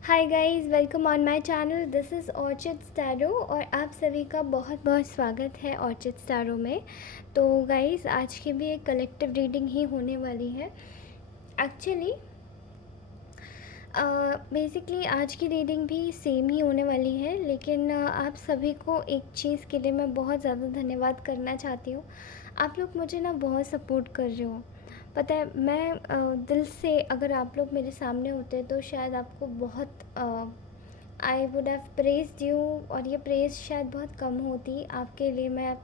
Hi guys, welcome on my channel. This is ऑर्चिड स्टैरो और आप सभी का बहुत बहुत स्वागत है ऑर्चिड स्टैरो में। तो गाइस, आज की भी एक कलेक्टिव रीडिंग ही होने वाली है। एक्चुअली बेसिकली आज की रीडिंग भी सेम ही होने वाली है, लेकिन आप सभी को एक चीज़ के लिए मैं बहुत ज़्यादा धन्यवाद करना चाहती हूँ। आप लोग मुझे ना बहुत सपोर्ट कर रहे हो। पता है, मैं दिल से, अगर आप लोग मेरे सामने होते तो शायद आपको बहुत I would have praised you, और ये प्रेज शायद बहुत कम होती आपके लिए। मैं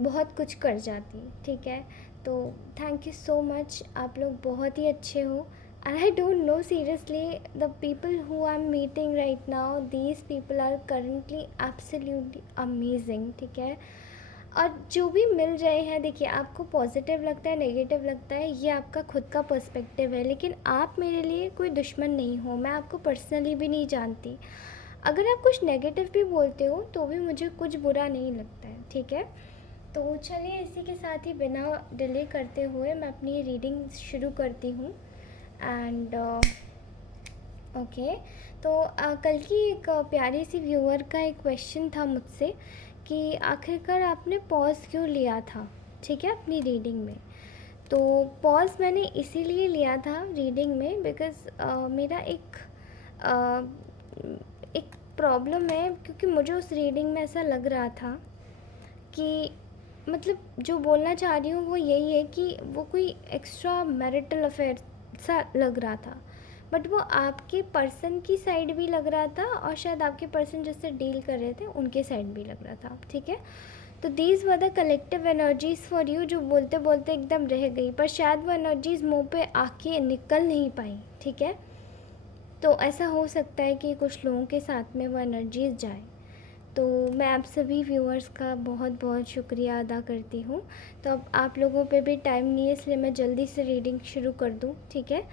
बहुत कुछ कर जाती, ठीक है। तो थैंक यू सो मच, आप लोग बहुत ही अच्छे हो। And I don't know, seriously the people who I am meeting right now, these people are currently absolutely amazing, ठीक है। और जो भी मिल रहे हैं, देखिए, आपको पॉजिटिव लगता है, नेगेटिव लगता है, ये आपका खुद का पर्सपेक्टिव है, लेकिन आप मेरे लिए कोई दुश्मन नहीं हो। मैं आपको पर्सनली भी नहीं जानती। अगर आप कुछ नेगेटिव भी बोलते हो तो भी मुझे कुछ बुरा नहीं लगता है, ठीक है। तो चलिए, इसी के साथ ही बिना डिले करते हुए मैं अपनी रीडिंग शुरू करती हूँ। एंड ओके, तो कल की एक प्यारी सी व्यूअर का एक क्वेश्चन था मुझसे कि आखिरकार आपने पॉज क्यों लिया था, ठीक है, अपनी रीडिंग में। तो पॉज मैंने इसीलिए लिया था रीडिंग में बिकॉज़ मेरा एक प्रॉब्लम है, क्योंकि मुझे उस रीडिंग में ऐसा लग रहा था कि, मतलब, जो बोलना चाह रही हूँ वो यही है कि वो कोई एक्स्ट्रा मैरिटल अफेयर सा लग रहा था, बट वो आपके पर्सन की साइड भी लग रहा था और शायद आपके पर्सन जिससे डील कर रहे थे उनके साइड भी लग रहा था, ठीक है। तो these were the collective energies for you, जो बोलते बोलते एकदम रह गई, पर शायद वो एनर्जीज़ मुंह पे आके निकल नहीं पाई, ठीक है। तो ऐसा हो सकता है कि कुछ लोगों के साथ में वो एनर्जीज़ जाए। तो मैं आप सभी व्यूअर्स का बहुत बहुत शुक्रिया अदा करती हूँ। तो अब आप लोगों पे भी टाइम नहीं है, इसलिए मैं जल्दी से रीडिंग शुरू कर दूँ, ठीक है।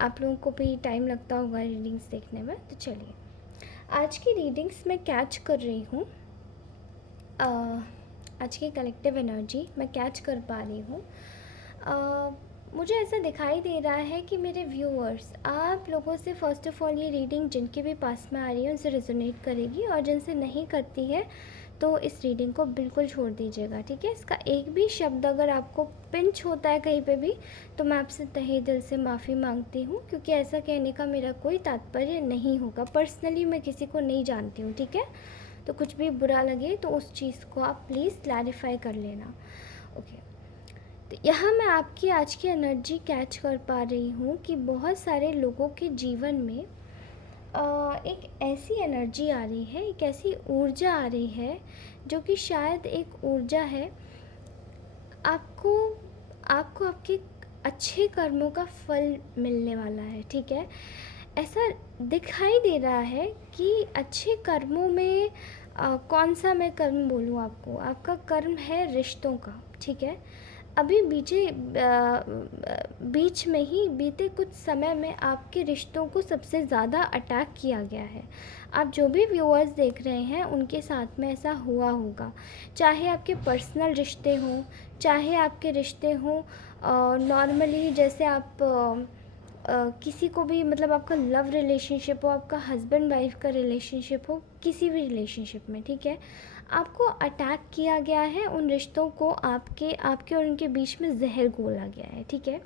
आप लोगों को भी टाइम लगता होगा रीडिंग्स देखने में, तो चलिए आज की रीडिंग्स मैं कैच कर रही हूँ। आज की कलेक्टिव एनर्जी मैं कैच कर पा रही हूँ। मुझे ऐसा दिखाई दे रहा है कि मेरे व्यूअर्स, आप लोगों से फ़र्स्ट ऑफ़ ऑल ये रीडिंग जिनके भी पास में आ रही है उनसे रेजोनेट करेगी, और जिनसे नहीं करती है तो इस रीडिंग को बिल्कुल छोड़ दीजिएगा, ठीक है। इसका एक भी शब्द अगर आपको पिंच होता है कहीं पे भी, तो मैं आपसे तहे दिल से माफ़ी मांगती हूँ, क्योंकि ऐसा कहने का मेरा कोई तात्पर्य नहीं होगा। पर्सनली मैं किसी को नहीं जानती हूँ, ठीक है। तो कुछ भी बुरा लगे तो उस चीज़ को आप प्लीज़ क्लैरिफाई कर लेना, ओके। तो यहाँ मैं आपकी आज की एनर्जी कैच कर पा रही हूँ कि बहुत सारे लोगों के जीवन में एक ऐसी एनर्जी आ रही है, एक ऐसी ऊर्जा आ रही है, जो कि शायद एक ऊर्जा है आपको आपको आपके अच्छे कर्मों का फल मिलने वाला है, ठीक है। ऐसा दिखाई दे रहा है कि अच्छे कर्मों में कौन सा मैं कर्म बोलूँ आपको, आपका कर्म है रिश्तों का, ठीक है। अभी बीच में ही बीते कुछ समय में आपके रिश्तों को सबसे ज़्यादा अटैक किया गया है। आप जो भी व्यूअर्स देख रहे हैं उनके साथ में ऐसा हुआ होगा, चाहे आपके पर्सनल रिश्ते हों, चाहे आपके रिश्ते हों नॉर्मली, जैसे आप किसी को भी, मतलब आपका लव रिलेशनशिप हो, आपका हस्बैंड वाइफ का रिलेशनशिप हो, किसी भी रिलेशनशिप में, ठीक है, आपको अटैक किया गया है। उन रिश्तों को आपके आपके और उनके बीच में जहर घोला गया है, ठीक है।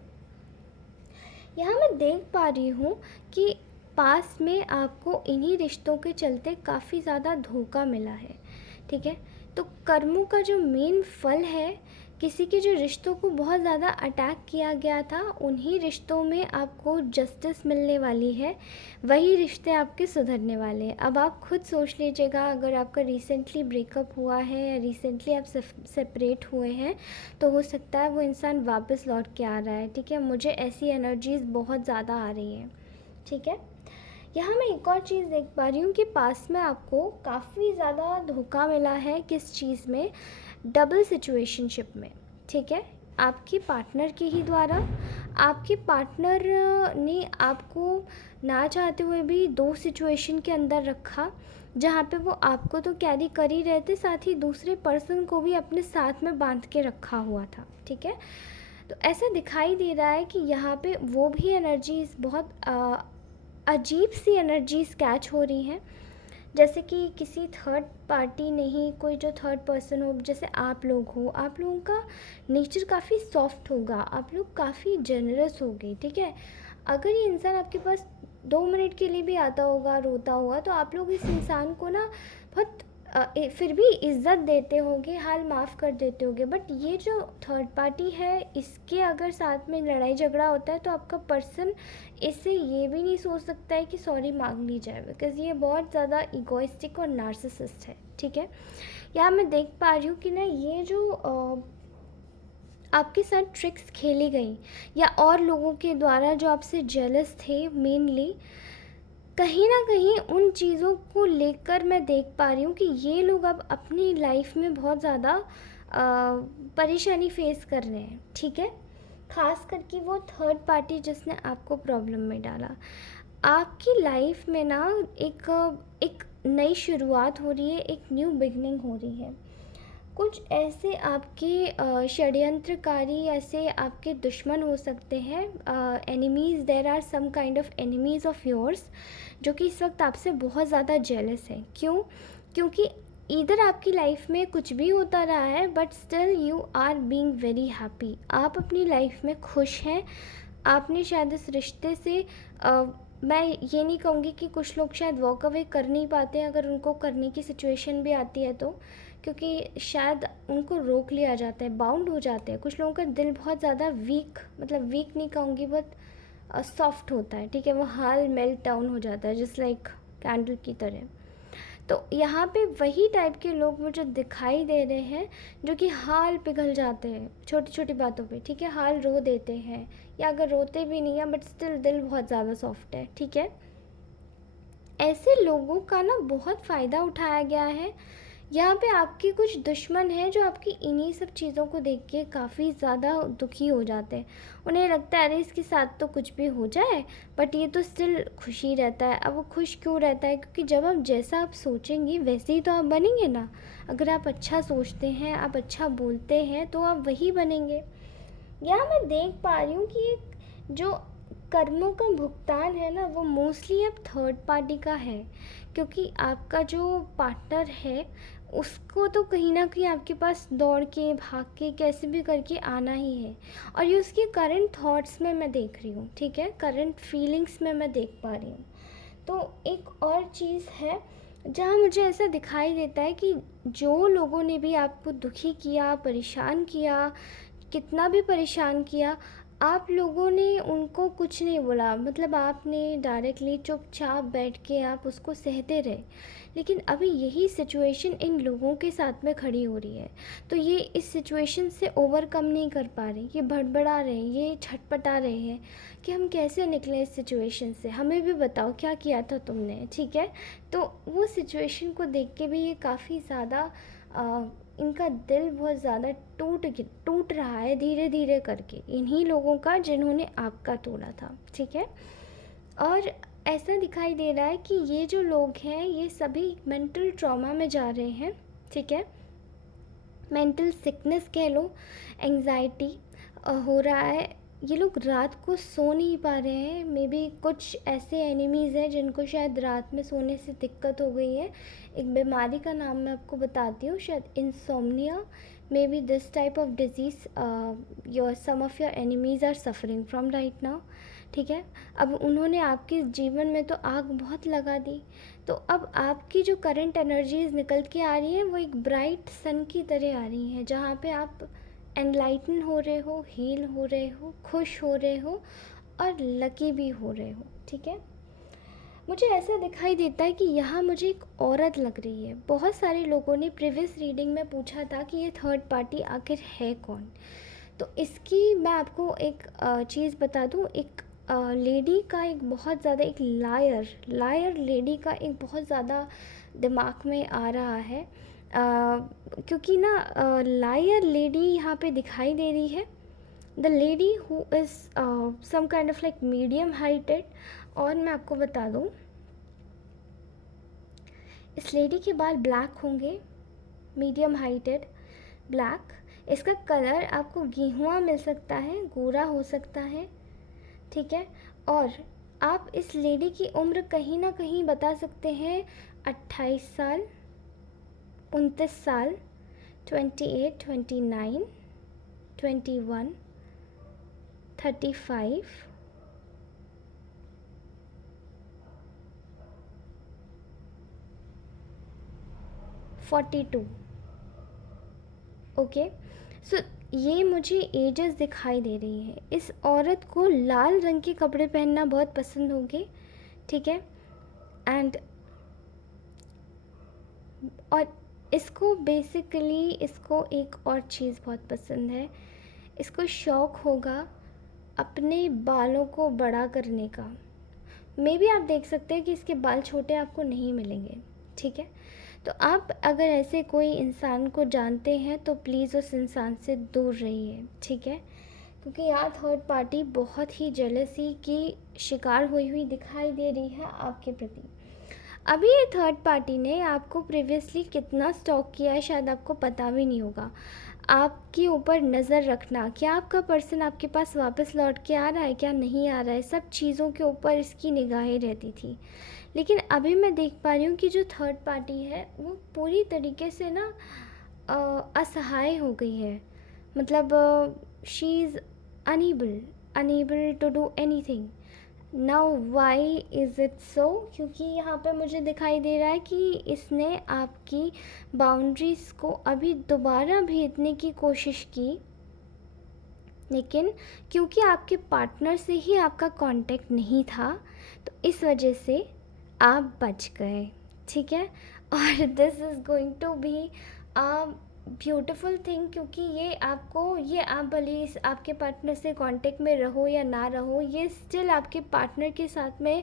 यहाँ मैं देख पा रही हूँ कि पास में आपको इन्हीं रिश्तों के चलते काफ़ी ज़्यादा धोखा मिला है, ठीक है। तो कर्मों का जो मेन फल है, किसी के जो रिश्तों को बहुत ज़्यादा अटैक किया गया था, उन्हीं रिश्तों में आपको जस्टिस मिलने वाली है, वही रिश्ते आपके सुधरने वाले हैं। अब आप खुद सोच लीजिएगा, अगर आपका रिसेंटली ब्रेकअप हुआ है या रिसेंटली आप सेपरेट हुए हैं, तो हो सकता है वो इंसान वापस लौट के आ रहा है, ठीक है। मुझे ऐसी एनर्जीज़ बहुत ज़्यादा आ रही हैं, ठीक है। यहाँ मैं एक और चीज़ देख पा रही हूँ कि पास में आपको काफ़ी ज़्यादा धोखा मिला है, किस चीज़ में, डबल सिचुएशनशिप में, ठीक है। आपके पार्टनर के ही द्वारा, आपके पार्टनर ने आपको ना चाहते हुए भी दो सिचुएशन के अंदर रखा, जहाँ पे वो आपको तो कैरी कर ही रहे थे, साथ ही दूसरे पर्सन को भी अपने साथ में बांध के रखा हुआ था, ठीक है। तो ऐसा दिखाई दे रहा है कि यहाँ पे वो भी एनर्जीज़ बहुत अजीब सी एनर्जीज कैच हो रही हैं, जैसे कि किसी थर्ड पार्टी नहीं, कोई जो थर्ड पर्सन हो, जैसे आप लोग हो, आप लोगों का नेचर काफ़ी सॉफ्ट होगा, आप लोग काफ़ी जेनरस होगे, ठीक है। अगर ये इंसान आपके पास 2 मिनट के लिए भी आता होगा, रोता होगा, तो आप लोग इस इंसान को ना बहुत फिर भी इज़्ज़त देते होगे, हाल माफ़ कर देते होगे। बट ये जो थर्ड पार्टी है, इसके अगर साथ में लड़ाई झगड़ा होता है तो आपका पर्सन इससे ये भी नहीं सोच सकता है कि सॉरी मांग ली जाए, बिकॉज़ ये बहुत ज़्यादा इगोइस्टिक और नार्सिसिस्ट है, ठीक है। यहाँ मैं देख पा रही हूँ कि ना ये जो आपके साथ ट्रिक्स खेली गई, या और लोगों के द्वारा जो आपसे जेलस थे मेनली, कहीं ना कहीं उन चीज़ों को लेकर मैं देख पा रही हूँ कि ये लोग अब अपनी लाइफ में बहुत ज़्यादा परेशानी फेस कर रहे हैं, ठीक है। खास करके वो थर्ड पार्टी जिसने आपको प्रॉब्लम में डाला। आपकी लाइफ में ना एक नई शुरुआत हो रही है, एक न्यू बिगनिंग हो रही है। कुछ ऐसे आपके षड्यंत्रकारी, ऐसे आपके दुश्मन हो सकते हैं, enemies, there are some kind of enemies of yours, जो कि इस वक्त आपसे बहुत ज़्यादा जेलस है। क्यों? क्योंकि इधर आपकी लाइफ में कुछ भी होता रहा है, but still you are being very happy. आप अपनी लाइफ में खुश हैं। आपने शायद इस रिश्ते से मैं ये नहीं कहूँगी कि कुछ लोग शायद वॉक अवे कर नहीं पाते, अगर उनको करने की सिचुएशन भी आती है तो, क्योंकि शायद उनको रोक लिया जाता है, बाउंड हो जाते हैं। कुछ लोगों का दिल बहुत ज़्यादा वीक, मतलब वीक नहीं कहूँगी, बहुत सॉफ्ट होता है, ठीक है। वो हाल मेल्ट डाउन हो जाता है, जस्ट लाइक कैंडल की तरह। तो यहाँ पे वही टाइप के लोग मुझे दिखाई दे रहे हैं, जो कि हाल पिघल जाते हैं छोटी छोटी बातों पे, ठीक है। हाल रो देते हैं, या अगर रोते भी नहीं हैं बट स्टिल दिल बहुत ज़्यादा सॉफ्ट है, ठीक है। ऐसे लोगों का ना बहुत फ़ायदा उठाया गया है। यहाँ पे आपके कुछ दुश्मन हैं जो आपकी इन्हीं सब चीज़ों को देख के काफ़ी ज़्यादा दुखी हो जाते हैं। उन्हें लगता है अरे इसके साथ तो कुछ भी हो जाए, बट ये तो स्टिल खुश ही रहता है। अब वो खुश क्यों रहता है? क्योंकि जब आप जैसा आप सोचेंगी वैसे ही तो आप बनेंगे ना। अगर आप अच्छा सोचते हैं, आप अच्छा बोलते हैं, तो आप वही बनेंगे। यहाँ मैं देख पा रही हूँ कि जो कर्मों का भुगतान है ना, वो मोस्टली अब थर्ड पार्टी का है, क्योंकि आपका जो पार्टनर है उसको तो कहीं ना कहीं आपके पास दौड़ के भाग के कैसे भी करके आना ही है। और ये उसके करंट थॉट्स में मैं देख रही हूँ, ठीक है, करंट फीलिंग्स में मैं देख पा रही हूँ। तो एक और चीज़ है जहाँ मुझे ऐसा दिखाई देता है कि जो लोगों ने भी आपको दुखी किया, परेशान किया, कितना भी परेशान किया, आप लोगों ने उनको कुछ नहीं बोला, मतलब आपने डायरेक्टली चुपचाप बैठ के आप उसको सहते रहे। लेकिन अभी यही सिचुएशन इन लोगों के साथ में खड़ी हो रही है, तो ये इस सिचुएशन से ओवरकम नहीं कर पा रहे, ये भड़बड़ा रहे हैं, ये छटपटा रहे हैं कि हम कैसे निकलें इस सिचुएशन से, हमें भी बताओ क्या किया था तुमने, ठीक है। तो वो सिचुएशन को देख के भी ये काफ़ी ज़्यादा इनका दिल बहुत ज़्यादा टूट रहा है धीरे धीरे करके, इन्हीं लोगों का जिन्होंने आपका तोड़ा था, ठीक है। और ऐसा दिखाई दे रहा है कि ये जो लोग हैं ये सभी मेंटल ट्रॉमा में जा रहे हैं, ठीक है। मेंटल सिकनेस कह लो, एंग्जाइटी हो रहा है। ये लोग रात को सो नहीं पा रहे हैं। मे बी कुछ ऐसे एनिमीज़ हैं जिनको शायद रात में सोने से दिक्कत हो गई है। एक बीमारी का नाम मैं आपको बताती हूँ, शायद insomnia. Maybe this type of disease your some of your enemies are suffering from right now, ठीक है। अब उन्होंने आपके जीवन में तो आग बहुत लगा दी, तो अब आपकी जो करंट एनर्जीज निकल के आ रही हैं वो एक ब्राइट सन की तरह आ रही हैं, जहाँ पे आप एनलाइटन हो रहे हो, हील हो रहे हो, खुश हो रहे हो और लकी भी हो रहे हो, ठीक है। मुझे ऐसा दिखाई देता है कि यहाँ मुझे एक औरत लग रही है। बहुत सारे लोगों ने प्रीवियस रीडिंग में पूछा था कि ये थर्ड पार्टी आखिर है कौन। तो इसकी मैं आपको एक चीज़ बता दूँ। एक लेडी का एक बहुत ज़्यादा, एक लायर लेडी का एक बहुत ज़्यादा दिमाग में आ रहा है, क्योंकि ना लायर लेडी यहाँ पे दिखाई दे रही है। The lady who is some kind of like medium heighted. और मैं आपको बता दूँ, इस लेडी के बाल ब्लैक होंगे, मीडियम हाइटेड ब्लैक। इसका कलर आपको गेहुआ मिल सकता है, गोरा हो सकता है, ठीक है। और आप इस लेडी की उम्र कहीं ना कहीं बता सकते हैं 28 साल, 29 साल, 28, 29, 21, 35, 42। ओके, सो ये मुझे एजेस दिखाई दे रही है। इस औरत को लाल रंग के कपड़े पहनना बहुत पसंद होंगे, ठीक है। एंड और इसको बेसिकली इसको एक और चीज़ बहुत पसंद है। इसको शौक़ होगा अपने बालों को बड़ा करने का। मे बी आप देख सकते हैं कि इसके बाल छोटे आपको नहीं मिलेंगे, ठीक है। तो आप अगर ऐसे कोई इंसान को जानते हैं तो प्लीज़ उस इंसान से दूर रहिए, ठीक है। क्योंकि यहाँ थर्ड पार्टी बहुत ही जेलसी की शिकार हुई दिखाई दे रही है आपके प्रति। अभी ये थर्ड पार्टी ने आपको प्रीवियसली कितना स्टॉक किया है शायद आपको पता भी नहीं होगा। आपके ऊपर नज़र रखना, क्या आपका पर्सन आपके पास वापस लौट के आ रहा है, क्या नहीं आ रहा है, सब चीज़ों के ऊपर इसकी निगाहें रहती थी। लेकिन अभी मैं देख पा रही हूँ कि जो थर्ड पार्टी है वो पूरी तरीके से ना असहाय हो गई है। मतलब she is unable to do anything. Now why is it so? क्योंकि यहाँ पे मुझे दिखाई दे रहा है कि इसने आपकी बाउंड्रीज़ को अभी दोबारा भेदने की कोशिश की, लेकिन क्योंकि आपके पार्टनर से ही आपका कांटेक्ट नहीं था तो इस वजह से आप बच गए, ठीक है। और this is going to be a beautiful thing, क्योंकि ये आप भले आपके पार्टनर से कांटेक्ट में रहो या ना रहो, ये स्टिल आपके पार्टनर के साथ में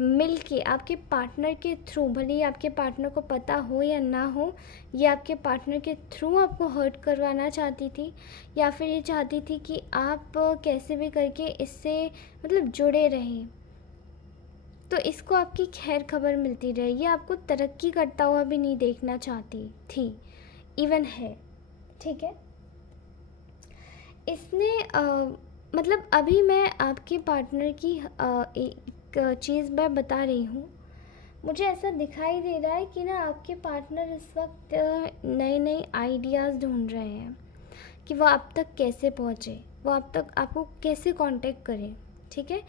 मिल के आपके पार्टनर के थ्रू, भले ही आपके पार्टनर को पता हो या ना हो, ये आपके पार्टनर के थ्रू आपको हर्ट करवाना चाहती थी, या फिर ये चाहती थी कि आप कैसे भी करके इससे मतलब जुड़े रहें, तो इसको आपकी खैर खबर मिलती रहे। ये आपको तरक्की करता हुआ भी नहीं देखना चाहती थी, इवन है, ठीक है। इसने मतलब अभी मैं आपके पार्टनर की एक चीज़ मैं बता रही हूँ। मुझे ऐसा दिखाई दे रहा है कि ना आपके पार्टनर इस वक्त नए नए आइडियाज़ ढूंढ रहे हैं कि वो आप तक कैसे पहुँचे, वो आप तक आपको कैसे कांटेक्ट करें, ठीक है।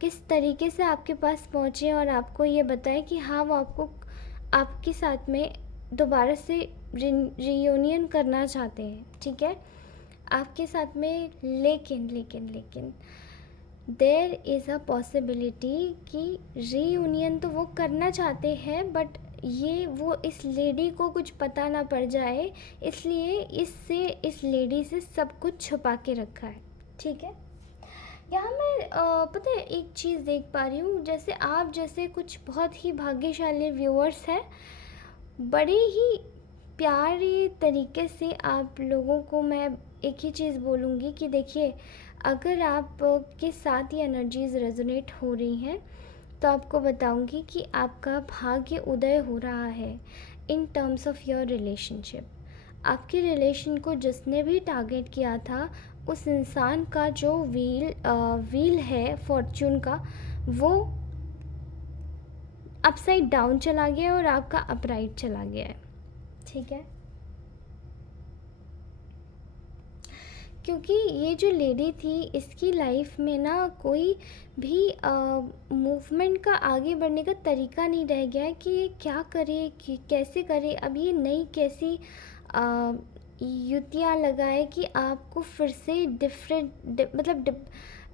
किस तरीके से आपके पास पहुँचे और आपको ये बताएं कि हाँ वो आपको आपके साथ में दोबारा से रियूनियन करना चाहते हैं, ठीक है, आपके साथ में। लेकिन देयर इज़ अ पॉसिबिलिटी कि रीयूनियन तो वो करना चाहते हैं, बट ये वो इस लेडी को कुछ पता ना पड़ जाए, इसलिए इस लेडी से सब कुछ छुपा के रखा है, ठीक है। यहाँ मैं पता है एक चीज़ देख पा रही हूँ, जैसे आप जैसे कुछ बहुत ही भाग्यशाली व्यूअर्स हैं, बड़े ही प्यारे तरीके से आप लोगों को मैं एक ही चीज़ बोलूँगी कि देखिए, अगर आप के साथ ये एनर्जीज़ रेजोनेट हो रही हैं तो आपको बताऊँगी कि आपका भाग्य उदय हो रहा है in terms of your relationship. आपके रिलेशन को जिसने भी टारगेट किया था, उस इंसान का जो व्हील है फॉर्च्यून का, वो अपसाइड डाउन चला गया और आपका अपराइट चला गया है, ठीक है। क्योंकि ये जो लेडी थी इसकी लाइफ में ना कोई भी मूवमेंट का आगे बढ़ने का तरीका नहीं रह गया है कि ये क्या करे, कैसे करे। अब ये नई कैसी युक्तियाँ लगाए कि आपको फिर से मतलब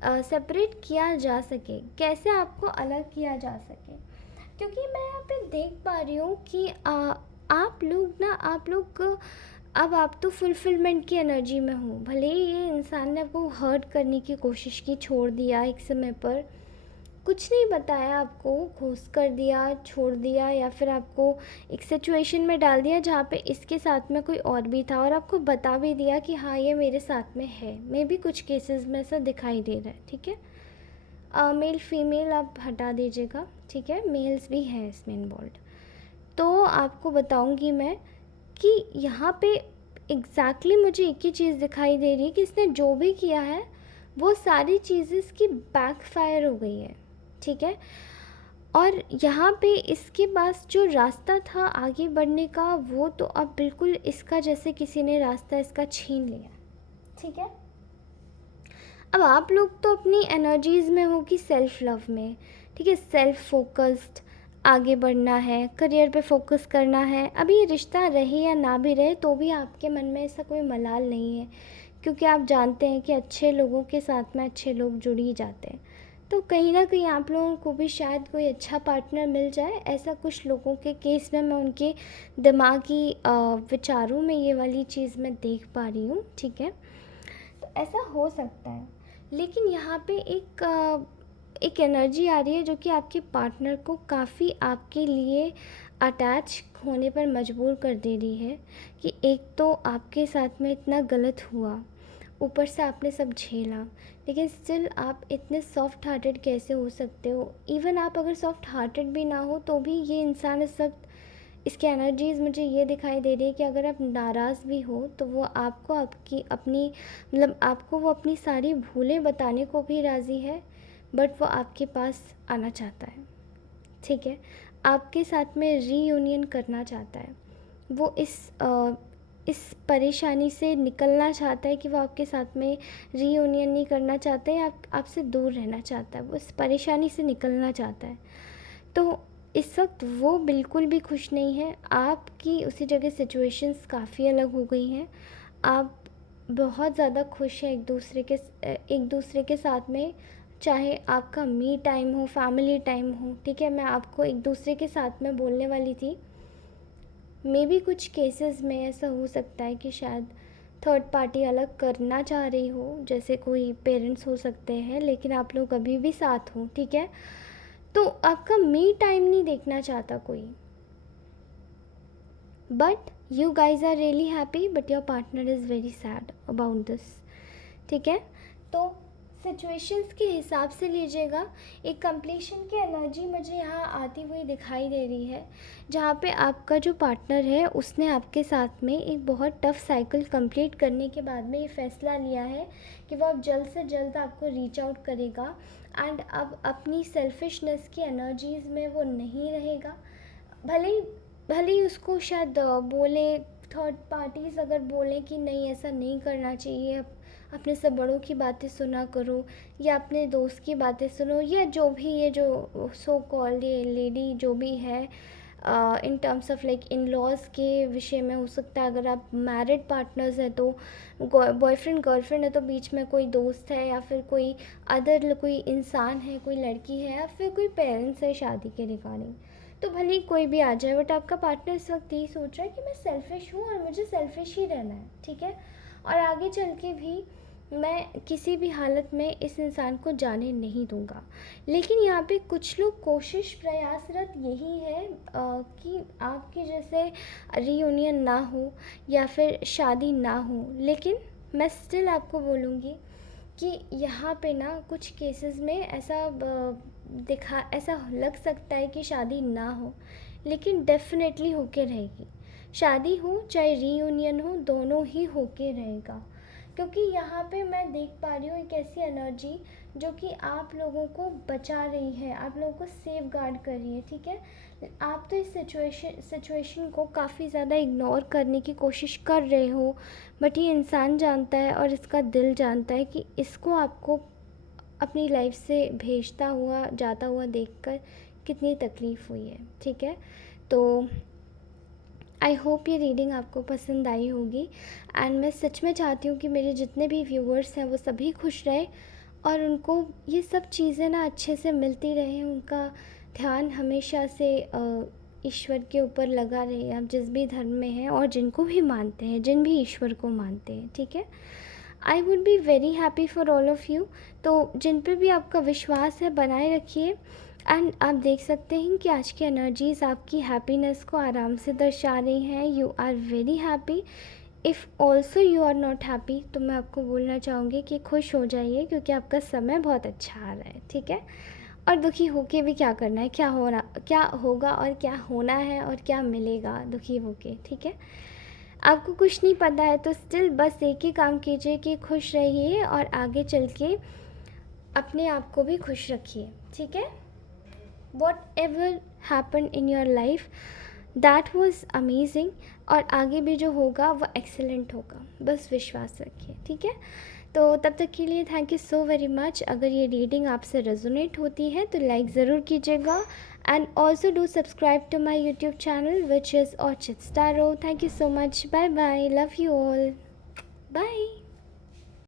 सेपरेट किया जा सके, कैसे आपको अलग किया जा सके। क्योंकि मैं यहाँ पे देख पा रही हूँ कि आप लोग अब आप तो फुलफिलमेंट की एनर्जी में हो। भले ही ये इंसान ने आपको हर्ट करने की कोशिश की, छोड़ दिया एक समय पर, कुछ नहीं बताया आपको, घोस्ट कर दिया, छोड़ दिया, या फिर आपको एक सिचुएशन में डाल दिया जहाँ पे इसके साथ में कोई और भी था और आपको बता भी दिया कि हाँ ये मेरे साथ में है। मे भी कुछ केसेस में ऐसा दिखाई दे रहा है, ठीक है। मेल फीमेल आप हटा दीजिएगा, ठीक है, मेल्स भी हैं इसमें इन्वॉल्व। तो आपको बताऊंगी मैं कि यहाँ पे एग्जैक्टली मुझे एक ही चीज़ दिखाई दे रही है कि इसने जो भी किया है वो सारी चीज़ें इसकी बैकफायर हो गई है, ठीक है। और यहाँ पे इसके पास जो रास्ता था आगे बढ़ने का, वो तो अब बिल्कुल इसका जैसे किसी ने रास्ता इसका छीन लिया, ठीक है। अब आप लोग तो अपनी एनर्जीज़ में हो कि सेल्फ लव में, ठीक है, सेल्फ फोकस्ड आगे बढ़ना है, करियर पे फोकस करना है। अभी ये रिश्ता रहे या ना भी रहे तो भी आपके मन में ऐसा कोई मलाल नहीं है, क्योंकि आप जानते हैं कि अच्छे लोगों के साथ में अच्छे लोग जुड़ ही जाते हैं। तो कहीं ना कहीं आप लोगों को भी शायद कोई अच्छा पार्टनर मिल जाए, ऐसा कुछ लोगों के केस में मैं उनके दिमागी विचारों में ये वाली चीज़ मैं देख पा रही हूँ, ठीक है। तो ऐसा हो सकता है, लेकिन यहाँ पे एक एनर्जी आ रही है जो कि आपके पार्टनर को काफ़ी आपके लिए अटैच होने पर मजबूर कर दे रही है, कि एक तो आपके साथ में इतना गलत हुआ, ऊपर से आपने सब झेला, लेकिन स्टिल आप इतने सॉफ्ट हार्टेड कैसे हो सकते हो। इवन आप अगर सॉफ्ट हार्टेड भी ना हो तो भी ये इंसान इस वक्त, इसकी एनर्जीज़ मुझे ये दिखाई दे रही है कि अगर आप नाराज़ भी हो तो वो आपको आपकी अपनी मतलब आपको वो अपनी सारी भूलें बताने को भी राज़ी है, बट वो आपके पास आना चाहता है, ठीक है, आपके साथ में रीयूनियन करना चाहता है। वो इस परेशानी से निकलना चाहता है कि वो आपके साथ में रीयूनियन नहीं करना चाहता है, आपसे दूर रहना चाहता है, वो इस परेशानी से निकलना चाहता है। तो इस वक्त वो बिल्कुल भी खुश नहीं है। आपकी उसी जगह सिचुएशंस काफ़ी अलग हो गई हैं। आप बहुत ज़्यादा खुश हैं एक दूसरे के साथ में, चाहे आपका मी टाइम हो, फैमिली टाइम हो, ठीक है। मैं आपको एक दूसरे के साथ में बोलने वाली थी, मे बी कुछ केसेस में ऐसा हो सकता है कि शायद थर्ड पार्टी अलग करना चाह रही हो, जैसे कोई पेरेंट्स हो सकते हैं, लेकिन आप लोग अभी भी साथ हो, ठीक है। तो आपका मी टाइम नहीं देखना चाहता कोई, but you guys are really happy, but your partner is very sad about this, ठीक है। तो सिचुएशंस के हिसाब से लीजिएगा। एक कंप्लीशन की एनर्जी मुझे यहाँ आती हुई दिखाई दे रही है, जहाँ पे आपका जो पार्टनर है उसने आपके साथ में एक बहुत टफ साइकिल कंप्लीट करने के बाद में ये फैसला लिया है कि वो अब जल्द से जल्द आपको रीच आउट करेगा, एंड अब अपनी सेल्फिशनेस की एनर्जीज़ में वो नहीं रहेगा। भले ही उसको शायद बोले, थर्ड पार्टीज़ अगर बोलें कि नहीं ऐसा नहीं करना चाहिए, अपने सब बड़ों की बातें सुना करो, या अपने दोस्त की बातें सुनो, या जो भी ये जो सो कॉल्ड ये लेडी जो भी है in terms of like in laws के विषय में हो सकता है। अगर आप मैरिड पार्टनर्स हैं तो बॉयफ्रेंड गर्लफ्रेंड है तो बीच में कोई दोस्त है, या फिर कोई अदर कोई इंसान है, कोई लड़की है, या फिर कोई पेरेंट्स है शादी के रिगार्डिंग, तो भले ही कोई भी आ जाए, बट आपका पार्टनर इस वक्त यही सोच रहा है कि मैं सेल्फिश हूँ और मुझे सेल्फिश ही रहना है, ठीक है। और आगे चल के भी मैं किसी भी हालत में इस इंसान को जाने नहीं दूंगा। लेकिन यहाँ पे कुछ लोग कोशिश प्रयासरत यही है कि आपके जैसे रीयूनियन ना हो या फिर शादी ना हो, लेकिन मैं स्टिल आपको बोलूँगी कि यहाँ पे ना कुछ केसेस में ऐसा लग सकता है कि शादी ना हो, लेकिन डेफिनेटली होके रहेगी। शादी हो चाहे रीयूनियन हो, दोनों ही होके रहेगा, क्योंकि यहाँ पे मैं देख पा रही हूँ एक ऐसी एनर्जी जो कि आप लोगों को बचा रही है, आप लोगों को सेफ गार्ड कर रही है, ठीक है। आप तो इस सिचुएशन को काफ़ी ज़्यादा इग्नोर करने की कोशिश कर रहे हो, बट ये इंसान जानता है और इसका दिल जानता है कि इसको आपको अपनी लाइफ से भेजता हुआ जाता हुआ देखकर कितनी तकलीफ़ हुई है, ठीक है। तो आई होप ये रीडिंग आपको पसंद आई होगी, एंड मैं सच में चाहती हूँ कि मेरे जितने भी व्यूअर्स हैं वो सभी खुश रहें और उनको ये सब चीज़ें ना अच्छे से मिलती रहें, उनका ध्यान हमेशा से ईश्वर के ऊपर लगा रहे, आप जिस भी धर्म में हैं और जिनको भी मानते हैं, जिन भी ईश्वर को मानते हैं, ठीक है। I would be very happy for all of you. तो जिन पे भी आपका विश्वास है बनाए रखिए, एंड आप देख सकते हैं कि आज की एनर्जीज़ आपकी हैप्पीनेस को आराम से दर्शा रही हैं। You are very happy. If also you are not happy, तो मैं आपको बोलना चाहूँगी कि खुश हो जाइए, क्योंकि आपका समय बहुत अच्छा आ रहा है, ठीक है। और दुखी होके भी क्या करना है, क्या होगा और क्या होना है और क्या मिलेगा दुखी होके, ठीक है। आपको कुछ नहीं पता है तो स्टिल बस एक ही काम कीजिए कि खुश रहिए और आगे चल के अपने आप को भी खुश रखिए, ठीक है। What ever happen in your life that was amazing, और आगे भी जो होगा वो एक्सेलेंट होगा, बस विश्वास रखिए, ठीक है। तो तब तक के लिए thank you so very much. अगर ये रीडिंग आपसे रेजोनेट होती है तो लाइक ज़रूर कीजिएगा, and also do subscribe to my YouTube channel which is Orchid Staro. Thank you so much, bye bye, love you all, bye.